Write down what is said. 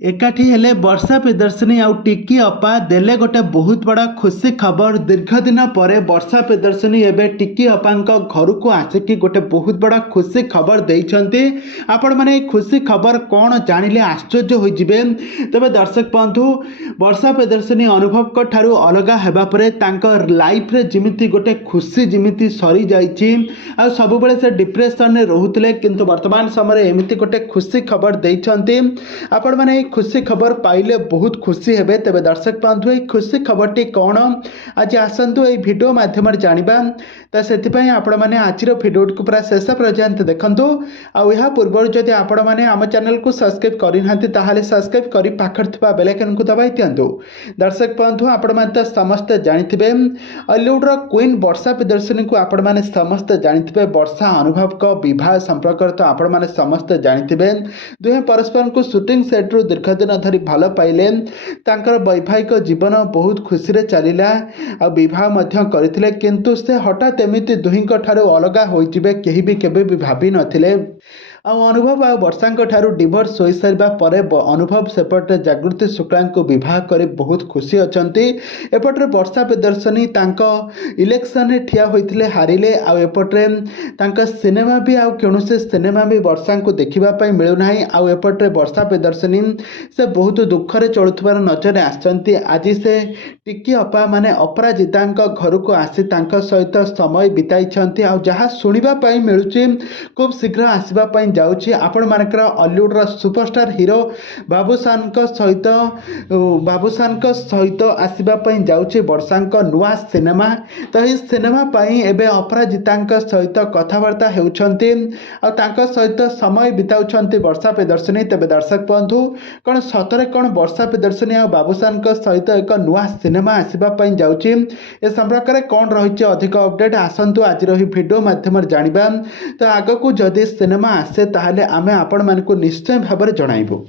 एकाठी हेले वर्षा प्रियदर्शिनी आउ टिकी अपा देले गोटे बहुत बड़ा खुशी खबर। दीर्घ दिन पर वर्षा प्रियदर्शिनी एवं टिकी अपा घर को आसिकी गोटे बहुत बड़ा खुशी खबर देइछन्ति। आपण माने खुशी खबर कौन जानिले आश्चर्य हो जिवे। तबे दर्शक बंधु, वर्षा प्रियदर्शिनी अनुभव ठारू अलग हेबा परे तांकर लाइफ रे जिमिति गोटे खुशी जिमिति सरी जाइछि। आ सब बेले से डिप्रेशन रे रहुतले, किंतु वर्तमान समय एमिति गोटे खुशी खबर देइछन्ति। आपण माने खुशी खबर पाइले बहुत खुशी हेबे। तेबे दर्शक बंधु, खुशी खबरटी कौन आज आसतु ये वीडियो माध्यम जानिबा। तो से आपण मैंने आज भिडियो को पूरा शेष पर्यंत देखंतु। आ पूर्व जदि आपण मैंने आम चैनल को सब्सक्राइब करना ताहले सब्सक्राइब कर पाखर थिबा बेल आइकन को दबाई दियंतु। दर्शक बंधु, आपण मैंने तो समस्त जानिथिबे हॉलीवुड रो क्वीन वर्षा प्रियदर्शिनी को आपण मैंने समस्त जानिथिबे। वर्षा अनुभव को विवाह संपर्क तो आपण मैंने समस्त जानिथिबे। दुहे परस्पर को शूटिंग सेट रु दीर्घ दिन धरी भल पाइले। तांकर वैवाहिक जीवन बहुत खुशी रे चलिला आ विवाह मध्य करथिले, किंतु से हठात एमिति दुहिंक ठारू अलगा होइजिबे केही भी केबे भी भाबी नथिले। अनुभव आ वर्षा ठारू डिवोर्स हो सारा पर अनुभव सेपटे जागृति शुक्ला को विवाह कर बहुत खुशी अछंती। एपटे वर्षा प्रियदर्शिनी इलेक्शन ठिया होइथिले हारिले। एपटे सिनेमा भी कौनसी सिनेमा भी वर्षा को देखा मिलूना। एपटे वर्षा प्रियदर्शिनी से बहुत दुखरे चलुवार नजर आसचंती। आज से टिकी अपा माने अपराजिता घर को आसी सहित समय बिताई जहाँ शुणा मिलूँ खूब शीघ्र आसवाई जाउछि। आपण मानकर हॉलीवुड रा सुपरस्टार हीरो बाबूशान सहित आसवा पई जाउछि वर्षा नुआ सिनेमा। तो ये सिनेमा पई एबे अपराजिता सहित कथबार्ता हेउछंती आ तांका सहित समय बिताउछंती वर्षा प्रियदर्शिनी। तेबे दर्शक बंधु, कौन सतरे कौन वर्षा प्रियदर्शिनी आ बाबूशान सहित एक नुआ सिनेमा आसवा पई जाउछि, ए संपर्क में कौन रही अधिक अपडेट आसतु आज भिडियो माध्यम जानिबा। तो आगकू जदि सिनेमा आसे ताहले आमे आपण मानकु निश्चय भाव में जणाइबु।